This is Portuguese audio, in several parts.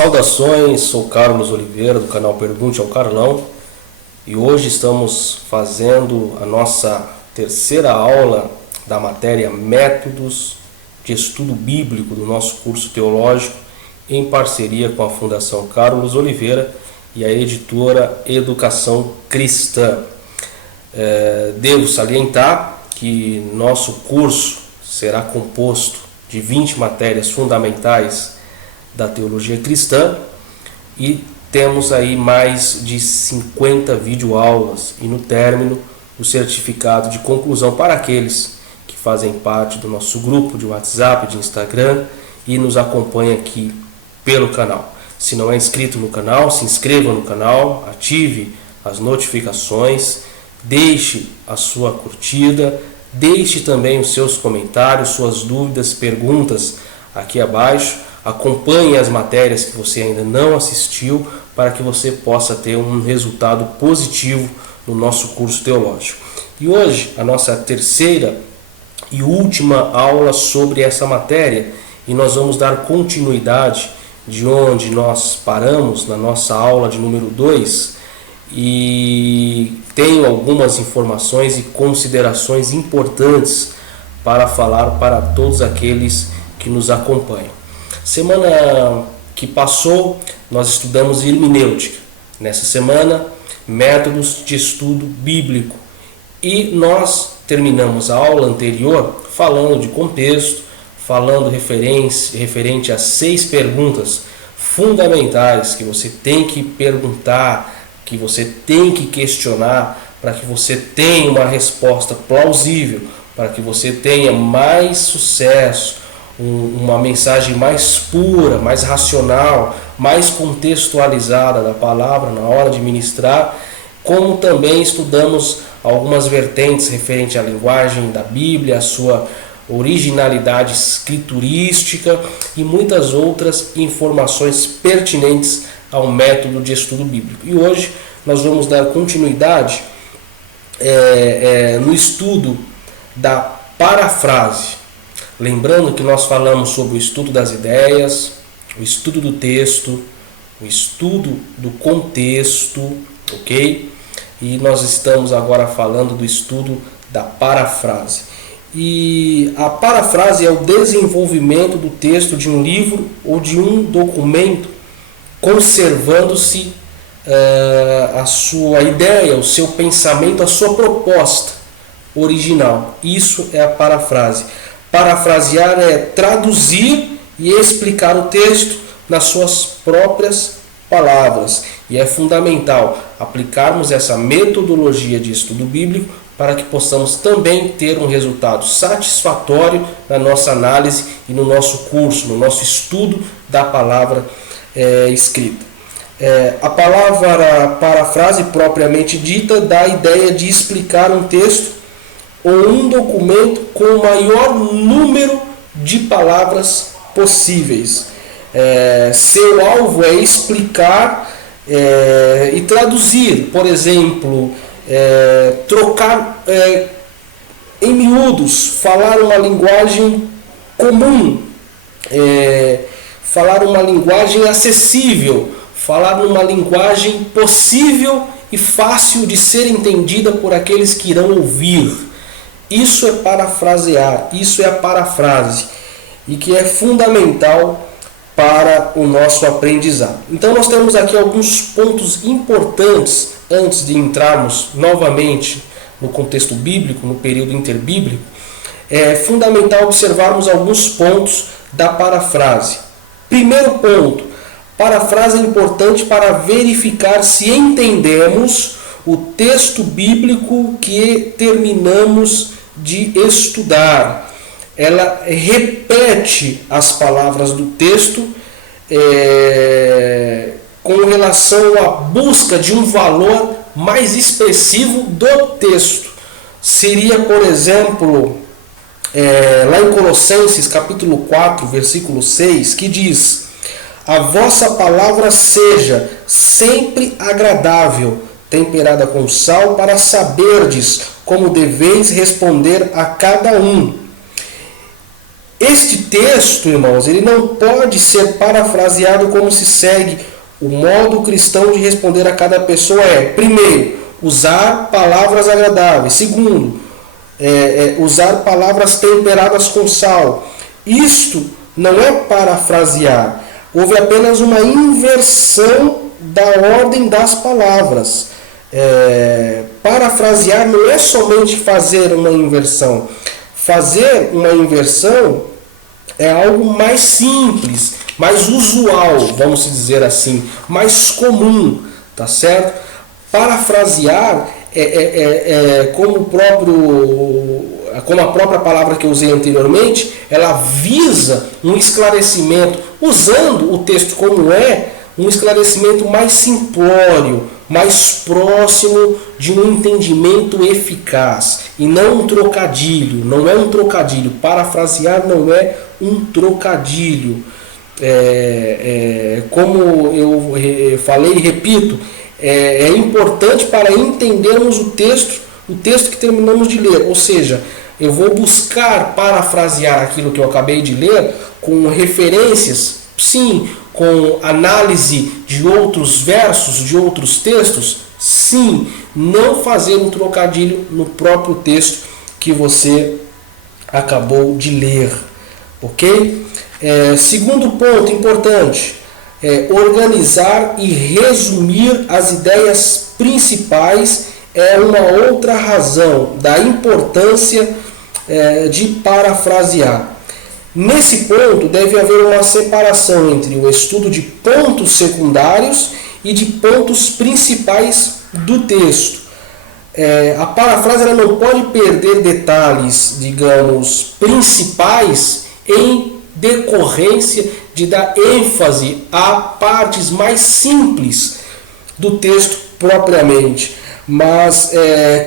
Saudações, sou Carlos Oliveira do canal Pergunte ao Carlão e hoje estamos fazendo a nossa terceira aula da matéria Métodos de Estudo Bíblico do nosso curso teológico em parceria com a Fundação Carlos Oliveira e a editora Educação Cristã. Devo salientar que nosso curso será composto de 20 matérias fundamentais da teologia cristã e temos aí mais de 50 videoaulas e no término o certificado de conclusão para aqueles que fazem parte do nosso grupo de WhatsApp, de Instagram e nos acompanham aqui pelo canal. Se não é inscrito no canal, se inscreva no canal, ative as notificações, deixe a sua curtida, deixe também os seus comentários, suas dúvidas, perguntas aqui abaixo. Acompanhe as matérias que você ainda não assistiu para que você possa ter um resultado positivo no nosso curso teológico. E hoje a nossa terceira e última aula sobre essa matéria e nós vamos dar continuidade de onde nós paramos na nossa aula de número 2 e tenho algumas informações e considerações importantes para falar para todos aqueles que nos acompanham. Semana que passou, nós estudamos hermenêutica. Nessa semana, métodos de estudo bíblico. E nós terminamos a aula anterior falando de contexto, falando referente a 6 perguntas fundamentais que você tem que perguntar, que você tem que questionar, para que você tenha uma resposta plausível, para que você tenha mais sucesso, uma mensagem mais pura, mais racional, mais contextualizada da palavra na hora de ministrar, como também estudamos algumas vertentes referente à linguagem da Bíblia, a sua originalidade escriturística e muitas outras informações pertinentes ao método de estudo bíblico. E hoje nós vamos dar continuidade no estudo da parafrase. Lembrando que nós falamos sobre o estudo das ideias, o estudo do texto, o estudo do contexto, ok? E nós estamos agora falando do estudo da parafrase. E a parafrase é o desenvolvimento do texto de um livro ou de um documento, conservando-se a sua ideia, o seu pensamento, a sua proposta original. Isso é a parafrase. Parafrasear é traduzir e explicar o texto nas suas próprias palavras. E é fundamental aplicarmos essa metodologia de estudo bíblico para que possamos também ter um resultado satisfatório na nossa análise e no nosso curso, no nosso estudo da palavra escrita. A palavra parafrase propriamente dita dá a ideia de explicar um texto ou um documento com o maior número de palavras possíveis. Seu alvo é explicar e traduzir, por exemplo, trocar em miúdos, falar uma linguagem comum, falar uma linguagem acessível, falar uma linguagem possível e fácil de ser entendida por aqueles que irão ouvir. Isso é parafrasear, isso é a parafrase e que é fundamental para o nosso aprendizado. Então nós temos aqui alguns pontos importantes antes de entrarmos novamente no contexto bíblico, no período interbíblico. É fundamental observarmos alguns pontos da parafrase. Primeiro ponto, parafrase é importante para verificar se entendemos o texto bíblico que terminamos de estudar. Ela repete as palavras do texto com relação à busca de um valor mais expressivo do texto. Seria, por exemplo, lá em Colossenses capítulo 4, versículo 6, que diz: a vossa palavra seja sempre agradável, temperada com sal, para saberdes como deveis responder a cada um. Este texto, irmãos, ele não pode ser parafraseado como se segue. O modo cristão de responder a cada pessoa é, primeiro, usar palavras agradáveis. Segundo, usar palavras temperadas com sal. Isto não é parafrasear. Houve apenas uma inversão da ordem das palavras. Parafrasear não é somente fazer uma inversão. Fazer uma inversão é algo mais simples, mais usual, vamos dizer assim, mais comum, tá certo? Parafrasear como a própria palavra que eu usei anteriormente, ela visa um esclarecimento, usando o texto como um esclarecimento mais simplório, mais próximo de um entendimento eficaz, e não um trocadilho. Não é um trocadilho. Parafrasear não é um trocadilho. Como eu falei e repito, é importante para entendermos o texto que terminamos de ler. Ou seja, eu vou buscar parafrasear aquilo que eu acabei de ler com referências, sim, com análise de outros versos, de outros textos, sim, não fazer um trocadilho no próprio texto que você acabou de ler, ok? Segundo ponto importante, organizar e resumir as ideias principais é uma outra razão da importância de parafrasear. Nesse ponto, deve haver uma separação entre o estudo de pontos secundários e de pontos principais do texto. A parafrase ela não pode perder detalhes, digamos, principais em decorrência de dar ênfase a partes mais simples do texto propriamente, mas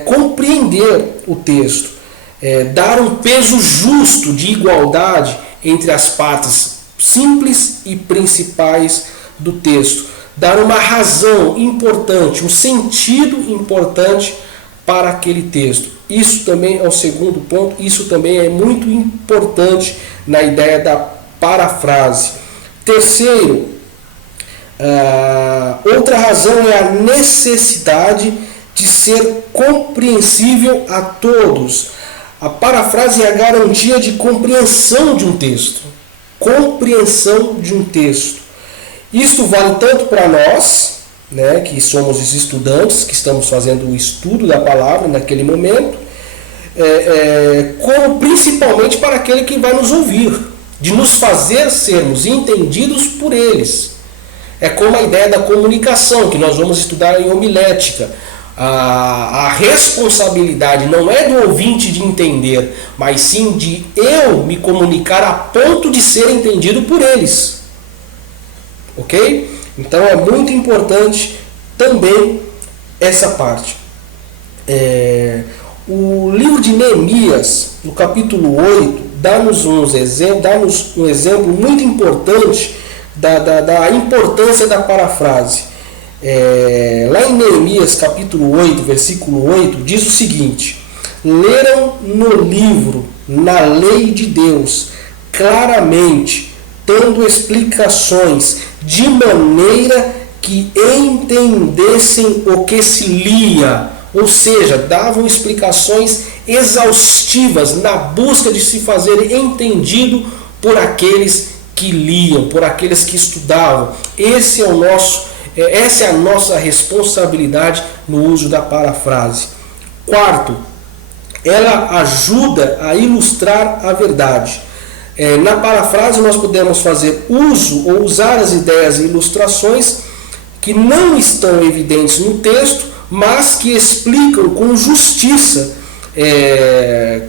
compreender o texto. Dar um peso justo de igualdade entre as partes simples e principais do texto. Dar uma razão importante, um sentido importante para aquele texto. Isso também é o segundo ponto, isso também é muito importante na ideia da parafrase. Terceiro, outra razão é a necessidade de ser compreensível a todos. A parafrase é a garantia de compreensão de um texto. Compreensão de um texto. Isto vale tanto para nós, né, que somos os estudantes, que estamos fazendo o estudo da palavra naquele momento, como principalmente para aquele que vai nos ouvir, de nos fazer sermos entendidos por eles. É como a ideia da comunicação, que nós vamos estudar em homilética. A responsabilidade não é do ouvinte de entender, mas sim de eu me comunicar a ponto de ser entendido por eles. Ok? Então é muito importante também essa parte. O livro de Neemias, no capítulo 8, dá-nos um exemplo muito importante da importância da parafrase. Lá em Neemias capítulo 8, versículo 8, diz o seguinte: leram no livro, na lei de Deus, claramente, dando explicações, de maneira que entendessem o que se lia, ou seja, davam explicações exaustivas na busca de se fazer entendido por aqueles que liam, por aqueles que estudavam. Essa é a nossa responsabilidade no uso da parafrase. Quarto, ela ajuda a ilustrar a verdade. Na parafrase nós podemos fazer uso ou usar as ideias e ilustrações que não estão evidentes no texto, mas que explicam com justiça,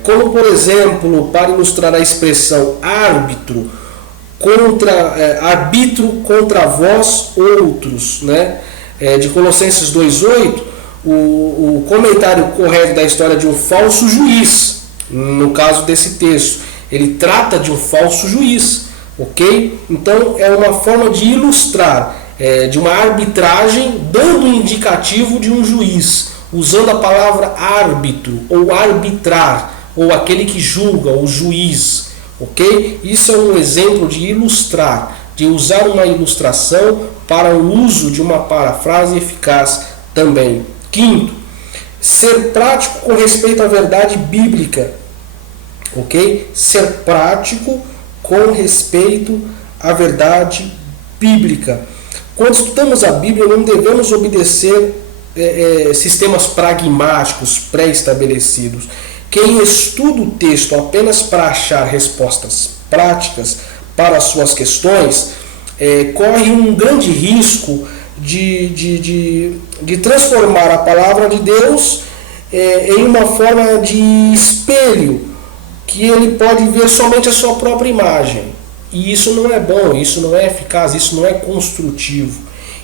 como por exemplo, para ilustrar a expressão árbitro contra vós outros, né? De Colossenses 2,8, o comentário correto da história de um falso juiz, no caso desse texto, ele trata de um falso juiz, ok? Então é uma forma de ilustrar, de uma arbitragem, dando um indicativo de um juiz, usando a palavra árbitro, ou arbitrar, ou aquele que julga, o juiz, ok? Isso é um exemplo de ilustrar, de usar uma ilustração para o uso de uma parafrase eficaz também. Quinto, ser prático com respeito à verdade bíblica, ok? Ser prático com respeito à verdade bíblica. Quando estudamos a Bíblia, não devemos obedecer sistemas pragmáticos pré-estabelecidos. Quem estuda o texto apenas para achar respostas práticas para as suas questões, corre um grande risco de transformar a palavra de Deus em uma forma de espelho, que ele pode ver somente a sua própria imagem. E isso não é bom, isso não é eficaz, isso não é construtivo.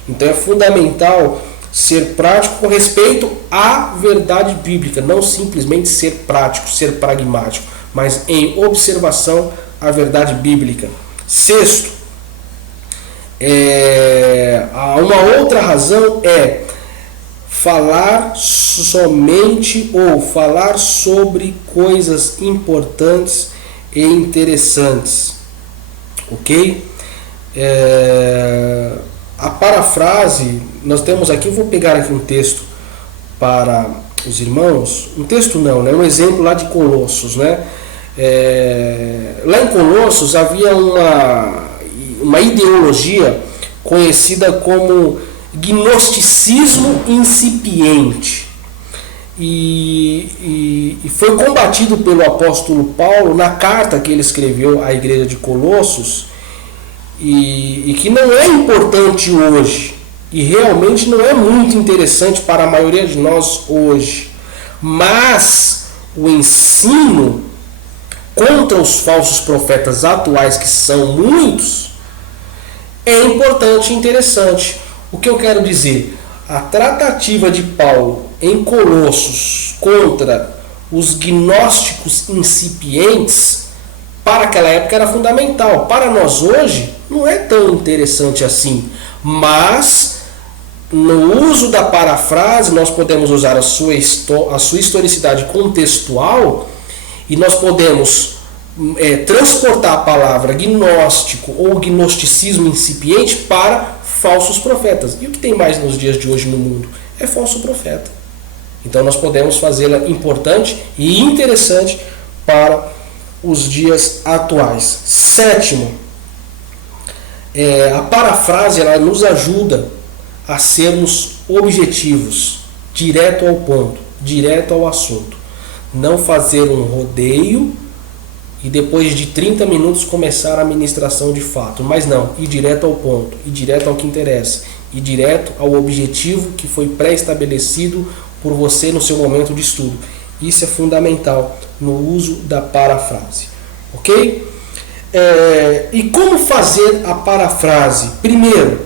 Então é fundamental ser prático com respeito à verdade bíblica, não simplesmente ser prático, ser pragmático, mas em observação à verdade bíblica. Sexto, uma outra razão é falar somente ou falar sobre coisas importantes e interessantes, ok? A parafrase, nós temos aqui, eu vou pegar aqui um texto para os irmãos, um texto não, né? Um exemplo lá de Colossos, né? Lá em Colossos havia uma ideologia conhecida como gnosticismo incipiente, e foi combatido pelo apóstolo Paulo na carta que ele escreveu à igreja de Colossos, e que não é importante hoje, e realmente não é muito interessante para a maioria de nós hoje, mas o ensino contra os falsos profetas atuais, que são muitos, é importante e interessante. O que eu quero dizer? A tratativa de Paulo em Colossos contra os gnósticos incipientes, para aquela época era fundamental. Para nós hoje não é tão interessante assim, mas no uso da parafrase nós podemos usar a sua historicidade contextual, e nós podemos transportar a palavra gnóstico ou gnosticismo incipiente para falsos profetas. E o que tem mais nos dias de hoje no mundo? É falso profeta. Então nós podemos fazê-la importante e interessante para os dias atuais. Sétimo, a parafrase ela nos ajuda a sermos objetivos, direto ao ponto, direto ao assunto. Não fazer um rodeio e depois de 30 minutos começar a ministração de fato, mas não, ir direto ao ponto, ir direto ao que interessa, ir direto ao objetivo que foi pré-estabelecido por você no seu momento de estudo. Isso é fundamental no uso da parafrase, ok? E como fazer a parafrase? Primeiro,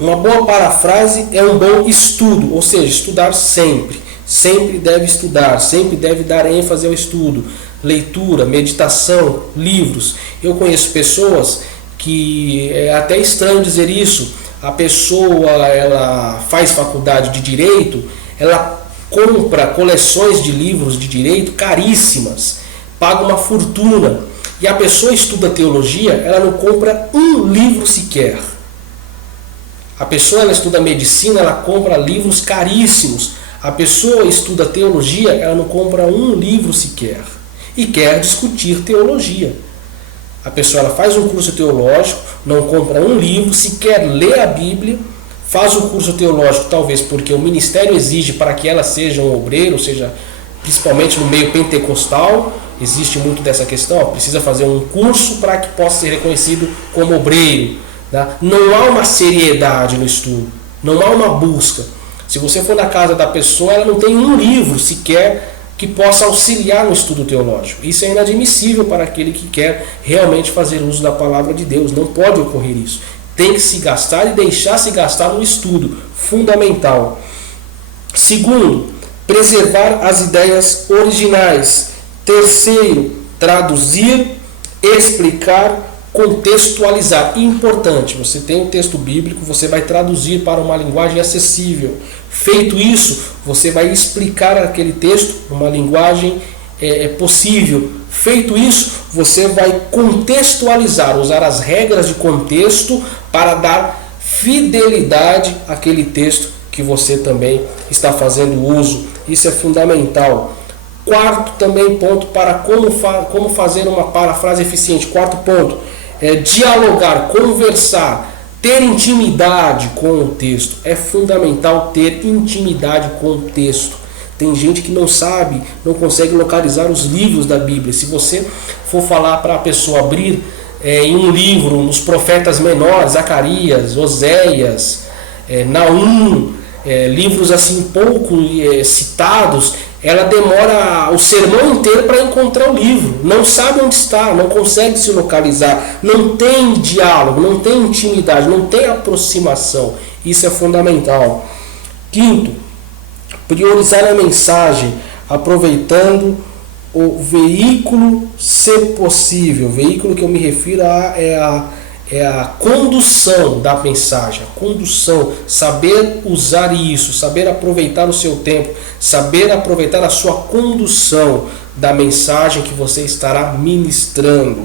uma boa parafrase é um bom estudo, ou seja, estudar sempre. Sempre deve estudar, sempre deve dar ênfase ao estudo, leitura, meditação, livros. Eu conheço pessoas que, é até estranho dizer isso, a pessoa ela faz faculdade de direito, ela compra coleções de livros de direito caríssimas, paga uma fortuna, e a pessoa estuda teologia, ela não compra um livro sequer. A pessoa ela estuda medicina, ela compra livros caríssimos. A pessoa estuda teologia, ela não compra um livro sequer e quer discutir teologia. A pessoa ela faz um curso teológico, não compra um livro, sequer lê a Bíblia, faz o curso teológico talvez porque o ministério exige para que ela seja um obreiro, ou seja, principalmente no meio pentecostal, existe muito dessa questão, precisa fazer um curso para que possa ser reconhecido como obreiro. Tá? Não há uma seriedade no estudo, não há uma busca. Se você for na casa da pessoa, ela não tem um livro sequer que possa auxiliar no estudo teológico. Isso é inadmissível para aquele que quer realmente fazer uso da palavra de Deus. Não pode ocorrer isso. Tem que se gastar e deixar se gastar no estudo. Fundamental. Segundo, preservar as ideias originais. Terceiro, traduzir, explicar, contextualizar. Importante, você tem um texto bíblico, você vai traduzir para uma linguagem acessível. Feito isso, você vai explicar aquele texto numa linguagem possível. Feito isso, você vai contextualizar, usar as regras de contexto para dar fidelidade àquele texto que você também está fazendo uso. Isso é fundamental. Quarto também ponto para como fazer uma parafrase eficiente. Quarto ponto é dialogar, conversar, ter intimidade com o texto. É fundamental ter intimidade com o texto. Tem gente que não sabe, não consegue localizar os livros da Bíblia. Se você for falar para a pessoa abrir em um livro, nos profetas menores, Zacarias, Oséias, Naum, livros assim pouco citados, ela demora o sermão inteiro para encontrar o livro. Não sabe onde está, não consegue se localizar, não tem diálogo, não tem intimidade, não tem aproximação. Isso é fundamental. Quinto, priorizar a mensagem, aproveitando o veículo, se possível. O veículo que eu me refiro é a condução da mensagem, a condução, saber usar isso, saber aproveitar o seu tempo, saber aproveitar a sua condução da mensagem que você estará ministrando.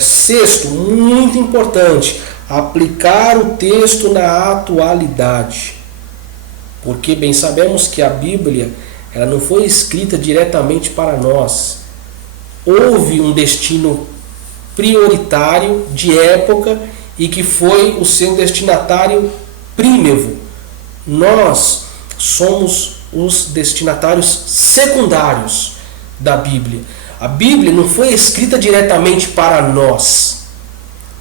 Sexto, muito importante, aplicar o texto na atualidade, porque bem sabemos que a Bíblia ela não foi escrita diretamente para nós. Houve um destino prioritário de época e que foi o seu destinatário prímevo. Nós somos os destinatários secundários da Bíblia. A Bíblia não foi escrita diretamente para nós.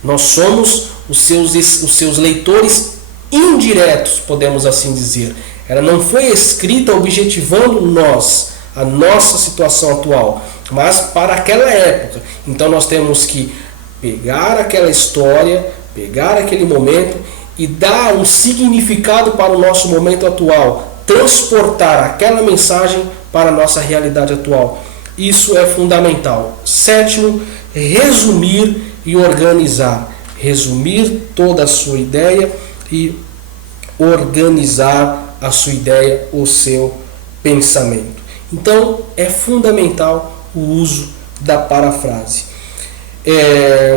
Nós somos os seus leitores indiretos, podemos assim dizer. Ela não foi escrita objetivando nós, a nossa situação atual, mas para aquela época. Então nós temos que pegar aquela história, pegar aquele momento e dar um significado para o nosso momento atual, transportar aquela mensagem para a nossa realidade atual. Isso é fundamental. Sétimo, resumir e organizar. Resumir toda a sua ideia e organizar a sua ideia, o seu pensamento. Então é fundamental o uso da parafrase.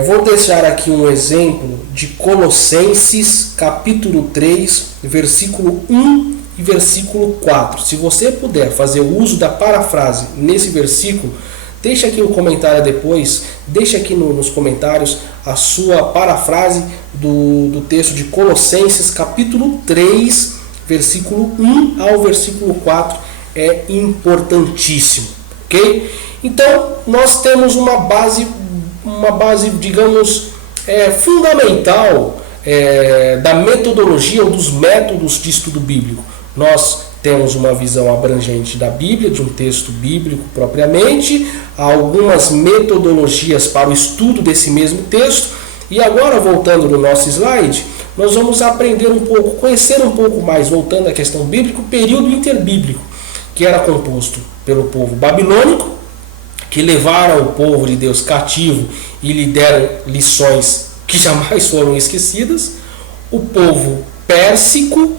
Vou deixar aqui um exemplo de Colossenses capítulo 3, versículo 1 e versículo 4. Se você puder fazer o uso da parafrase nesse versículo, deixa aqui um comentário depois, deixa aqui nos comentários a sua parafrase do texto de Colossenses capítulo 3, versículo 1 ao versículo 4, é importantíssimo, ok? Então, nós temos uma base digamos, fundamental da metodologia ou dos métodos de estudo bíblico. Nós temos uma visão abrangente da Bíblia, de um texto bíblico propriamente, algumas metodologias para o estudo desse mesmo texto. E agora, voltando no nosso slide, nós vamos aprender um pouco, conhecer um pouco mais, voltando à questão bíblica, o período interbíblico, que era composto pelo povo babilônico, que levaram o povo de Deus cativo e lhe deram lições que jamais foram esquecidas, o povo pérsico,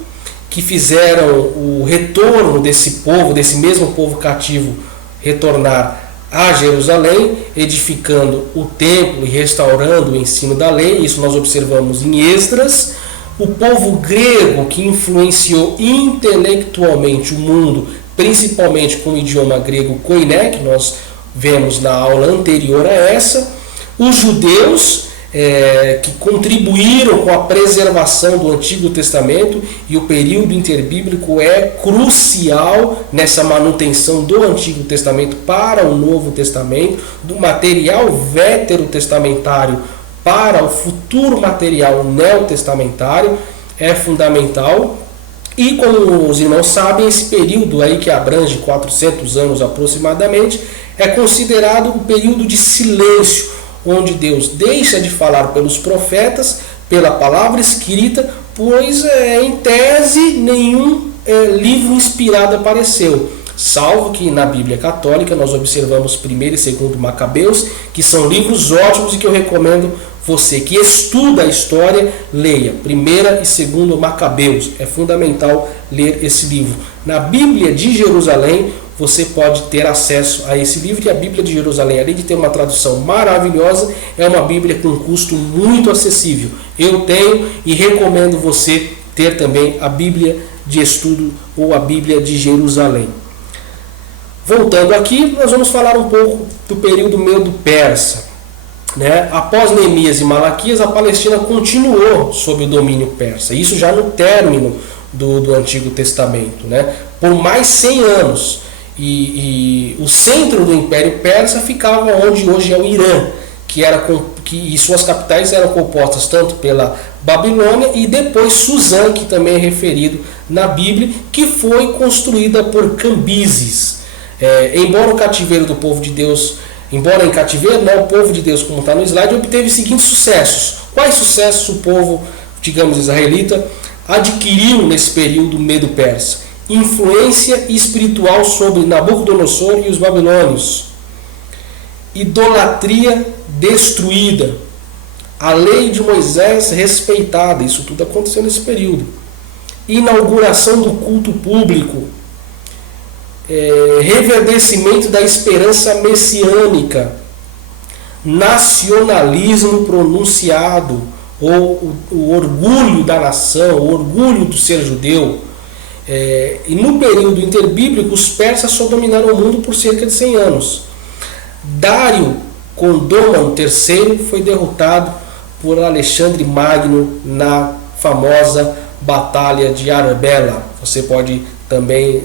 que fizeram o retorno desse povo, desse mesmo povo cativo, retornar a Jerusalém, edificando o templo e restaurando o ensino da lei. Isso nós observamos em Esdras. O povo grego, que influenciou intelectualmente o mundo, principalmente com o idioma grego koiné, que nós vemos na aula anterior a essa. Os judeus, que contribuíram com a preservação do Antigo Testamento, e o período interbíblico é crucial nessa manutenção do Antigo Testamento para o Novo Testamento, do material veterotestamentário para o futuro material neotestamentário, é fundamental. E como os irmãos sabem, esse período aí, que abrange 400 anos aproximadamente, é considerado um período de silêncio, onde Deus deixa de falar pelos profetas, pela palavra escrita, pois em tese nenhum livro inspirado apareceu. salvo que na Bíblia Católica nós observamos 1º e 2º Macabeus, que são livros ótimos e que eu recomendo você que estuda a história, leia 1º e 2º Macabeus. É fundamental ler esse livro. Na Bíblia de Jerusalém, você pode ter acesso a esse livro, e a Bíblia de Jerusalém, além de ter uma tradução maravilhosa, é uma Bíblia com custo muito acessível. Eu tenho e recomendo você ter também a Bíblia de estudo ou a Bíblia de Jerusalém. Voltando aqui, nós vamos falar um pouco do período Medo-Persa. Após Neemias e Malaquias, a Palestina continuou sob o domínio persa. Isso já no término do Antigo Testamento, por mais 100 anos. E o centro do Império Persa ficava onde hoje é o Irã, e suas capitais eram compostas tanto pela Babilônia e depois Suzã, que também é referido na Bíblia, que foi construída por Cambises. Embora o cativeiro do povo de Deus, embora em cativeiro, o povo de Deus, como está no slide, obteve os seguintes sucessos. Quais sucessos o povo, digamos, israelita adquiriu nesse período Medo-Persa? Influência espiritual sobre Nabucodonosor e os babilônios, idolatria destruída, a lei de Moisés respeitada. Isso tudo aconteceu nesse período. Inauguração do culto público, reverdecimento da esperança messiânica, nacionalismo pronunciado, ou o orgulho da nação, o orgulho do ser judeu. E no período interbíblico, os persas só dominaram o mundo por cerca de 100 anos. Dário Condômano III foi derrotado por Alexandre Magno na famosa Batalha de Arbela. Você pode também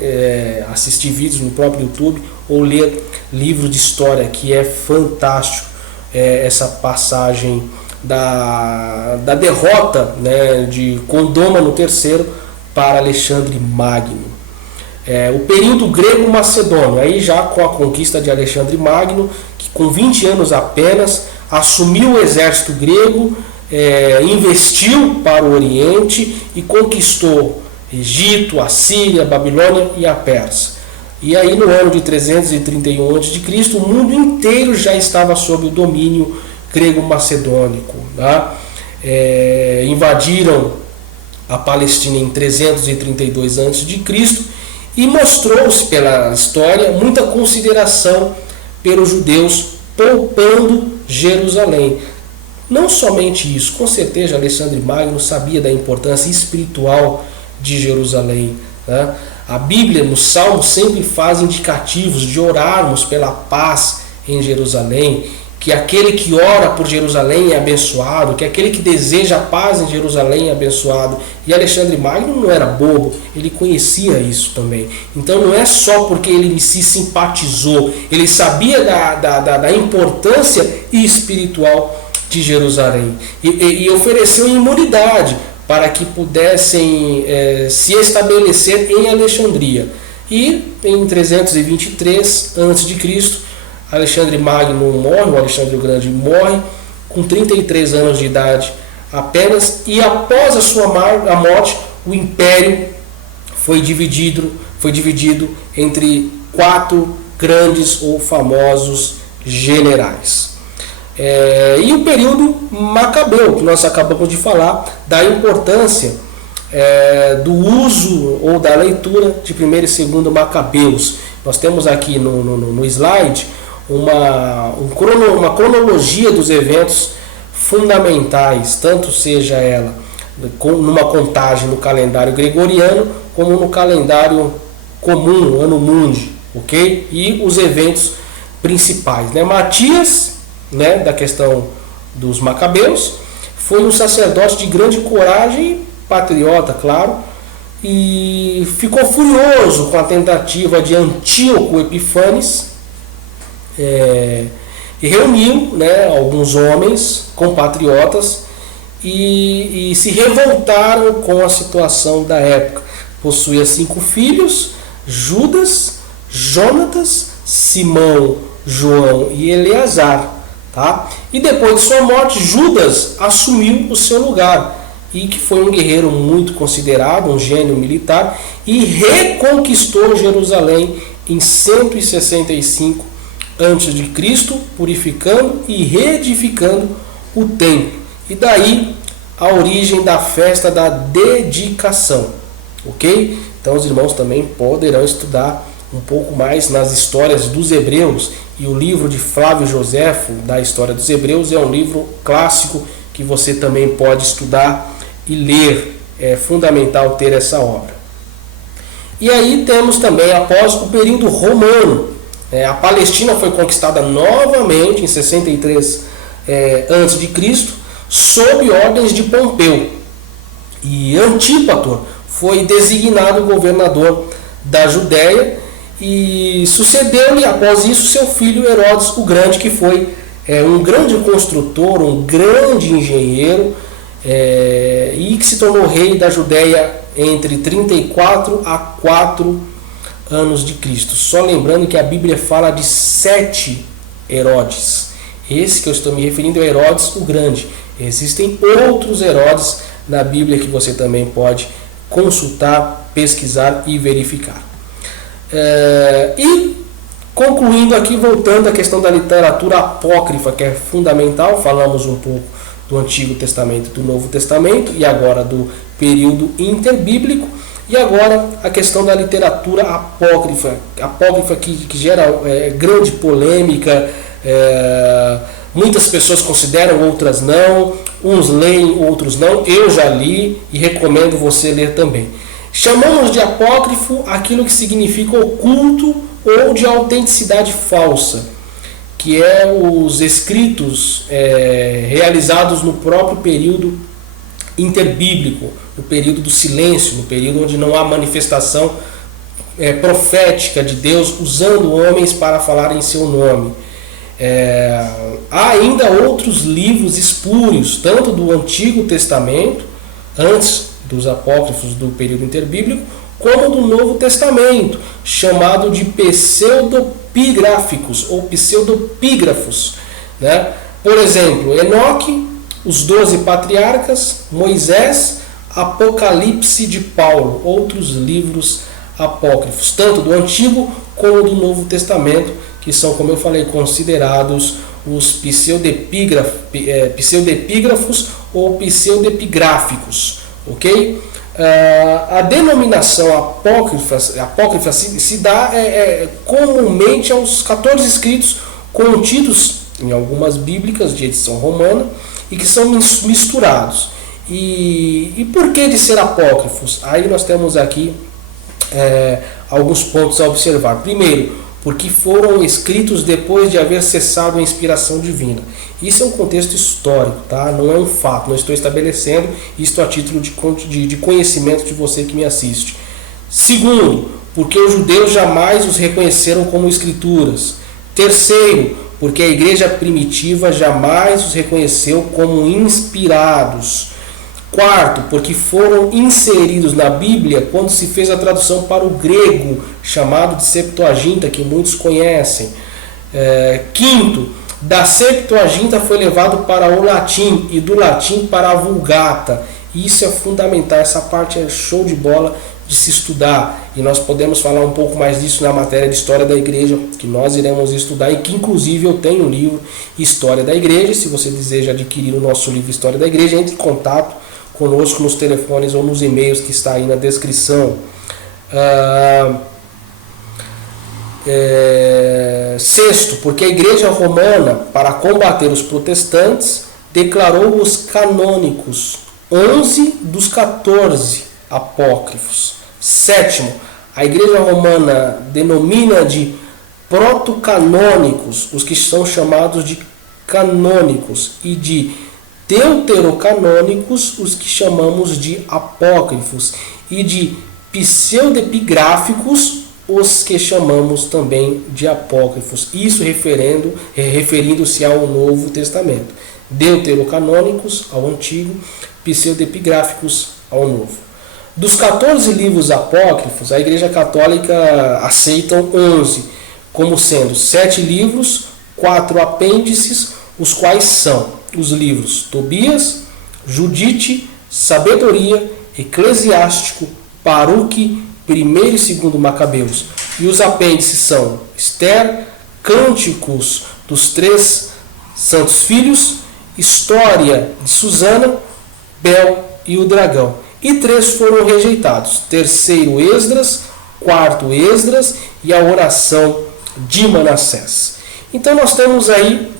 assistir vídeos no próprio YouTube ou ler livro de história, que é fantástico essa passagem da derrota de Condômano III para Alexandre Magno. O período grego-macedônio, aí já com a conquista de Alexandre Magno, que com 20 anos apenas assumiu o exército grego, investiu para o Oriente e conquistou Egito, a Síria, a Babilônia e a Pérsia. E aí no ano de 331 a.C., o mundo inteiro já estava sob o domínio grego-macedônico. Invadiram a Palestina em 332 a.C. e mostrou-se pela história muita consideração pelos judeus, poupando Jerusalém. Não somente isso, com certeza Alexandre Magno sabia da importância espiritual de Jerusalém. A Bíblia, no Salmo, sempre faz indicativos de orarmos pela paz em Jerusalém, que aquele que ora por Jerusalém é abençoado, que aquele que deseja a paz em Jerusalém é abençoado. E Alexandre Magno não era bobo, ele conhecia isso também. Então não é só porque ele se simpatizou, ele sabia da importância espiritual de Jerusalém e ofereceu imunidade para que pudessem se estabelecer em Alexandria. E em 323 a.C., Alexandre Magno morre, o Alexandre o Grande morre com 33 anos de idade apenas, e após a sua morte, o império foi dividido entre 4 grandes ou famosos generais. E o período Macabeu, que nós acabamos de falar, da importância do uso ou da leitura de 1º e 2º Macabeus. Nós temos aqui no slide uma cronologia dos eventos fundamentais, tanto seja ela numa contagem no calendário gregoriano, como no calendário comum, Ano Mundi, ok? E os eventos principais. Matias, da questão dos Macabeus, foi um sacerdote de grande coragem, patriota, claro, e ficou furioso com a tentativa de Antíoco Epifanes, e reuniu alguns homens compatriotas e se revoltaram com a situação da época. Possuía 5 filhos: Judas, Jonatas, Simão, João e Eleazar. E depois de sua morte, Judas assumiu o seu lugar, e que foi um guerreiro muito considerado, um gênio militar, e reconquistou Jerusalém em 165 a.C., purificando e reedificando o templo. E daí a origem da festa da dedicação, ok? Então os irmãos também poderão estudar um pouco mais nas histórias dos hebreus, e o livro de Flávio Joséfo, da História dos Hebreus, é um livro clássico que você também pode estudar e ler. É fundamental ter essa obra. E aí temos também, após o período romano, a Palestina foi conquistada novamente em 63 a.C., sob ordens de Pompeu. E Antípator foi designado governador da Judéia, e sucedeu-lhe após isso seu filho Herodes o Grande, que foi um grande construtor, um grande engenheiro, e que se tornou rei da Judéia entre 34 a 4 anos de Cristo. Só lembrando que a Bíblia fala de 7 Herodes. Esse que eu estou me referindo é Herodes o Grande. Existem outros Herodes na Bíblia que você também pode consultar, pesquisar e verificar. E concluindo aqui, voltando à questão da literatura apócrifa, que é fundamental, falamos um pouco do Antigo Testamento e do Novo Testamento, e agora do período interbíblico, e agora a questão da literatura apócrifa que gera grande polêmica. Muitas pessoas consideram, outras não, uns leem, outros não. Eu já li e recomendo você ler também. Chamamos de apócrifo aquilo que significa oculto ou de autenticidade falsa, que é os escritos realizados no próprio período interbíblico, no período do silêncio, no período onde não há manifestação profética de Deus usando homens para falar em seu nome. Há ainda outros livros espúrios, tanto do Antigo Testamento, antes dos apócrifos do período interbíblico, como do Novo Testamento, chamado de pseudopigráficos ou pseudopígrafos, né? Por exemplo, Enoque, os 12 patriarcas, Moisés, Apocalipse de Paulo, outros livros apócrifos, tanto do Antigo como do Novo Testamento, que são, como eu falei, considerados os pseudepígrafos ou pseudepigráficos, ok? A denominação apócrifa se dá comumente aos 14 escritos contidos em algumas bíblicas de edição romana e que são misturados. E por que de ser apócrifos? Aí nós temos aqui alguns pontos a observar. Primeiro, porque foram escritos depois de haver cessado a inspiração divina. Isso é um contexto histórico, tá? Não é um fato, não estou estabelecendo isto a título de conhecimento de você que me assiste. Segundo, porque os judeus jamais os reconheceram como escrituras. Terceiro, porque a igreja primitiva jamais os reconheceu como inspirados. Quarto, porque foram inseridos na Bíblia quando se fez a tradução para o grego, chamado de Septuaginta, que muitos conhecem. Quinto, da Septuaginta foi levado para o latim e do latim para a Vulgata. Isso é fundamental, essa parte é show de bola de se estudar, e nós podemos falar um pouco mais disso na matéria de História da Igreja, que nós iremos estudar, e que inclusive eu tenho um livro História da Igreja. Se você deseja adquirir o nosso livro História da Igreja, entre em contato conosco nos telefones ou nos e-mails que está aí na descrição. Sexto, porque a Igreja Romana, para combater os protestantes, declarou os canônicos 11 dos 14 apócrifos. Sétimo, a Igreja Romana denomina de protocanônicos os que são chamados de canônicos, e de deuterocanônicos os que chamamos de apócrifos, e de pseudepigráficos os que chamamos também de apócrifos. Isso referindo-se ao Novo Testamento. Deuterocanônicos ao Antigo, pseudepigráficos ao Novo. Dos 14 livros apócrifos, a Igreja Católica aceita 11, como sendo 7 livros, 4 apêndices, os quais são os livros Tobias, Judite, Sabedoria, Eclesiástico, Baruque, 1º e 2º Macabeus. E os apêndices são Esther, Cânticos dos Três Santos Filhos, História de Susana, Bel e o Dragão. E 3 foram rejeitados. Terceiro, Esdras. Quarto, Esdras. E a oração de Manassés. Então nós temos aí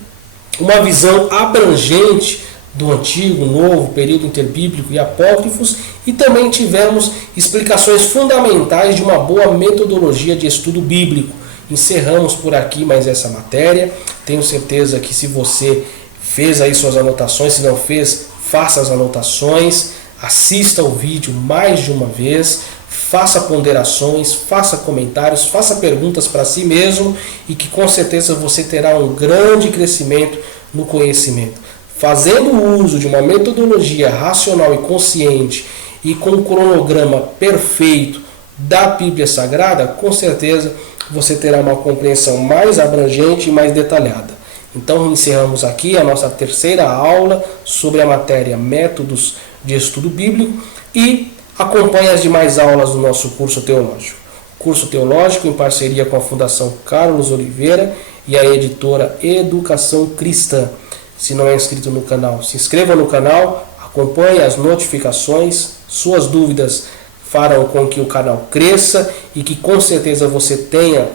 uma visão abrangente do Antigo, Novo, período interbíblico e apócrifos, e também tivemos explicações fundamentais de uma boa metodologia de estudo bíblico. Encerramos por aqui mais essa matéria. Tenho certeza que se você fez aí suas anotações, se não fez, faça as anotações, assista o vídeo mais de uma vez, faça ponderações, faça comentários, faça perguntas para si mesmo e que com certeza você terá um grande crescimento no conhecimento. Fazendo uso de uma metodologia racional e consciente e com um cronograma perfeito da Bíblia Sagrada, com certeza você terá uma compreensão mais abrangente e mais detalhada. Então encerramos aqui a nossa terceira aula sobre a matéria Métodos de Estudo Bíblico e acompanhe as demais aulas do nosso curso teológico. Curso teológico em parceria com a Fundação Carlos Oliveira e a editora Educação Cristã. Se não é inscrito no canal, se inscreva no canal, acompanhe as notificações, suas dúvidas farão com que o canal cresça e que com certeza você tenha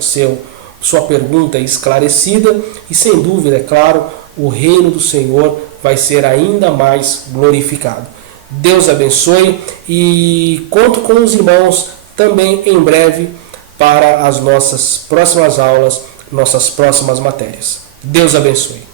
sua pergunta esclarecida e sem dúvida, é claro, o reino do Senhor vai ser ainda mais glorificado. Deus abençoe e conto com os irmãos também em breve para as nossas próximas aulas, nossas próximas matérias. Deus abençoe.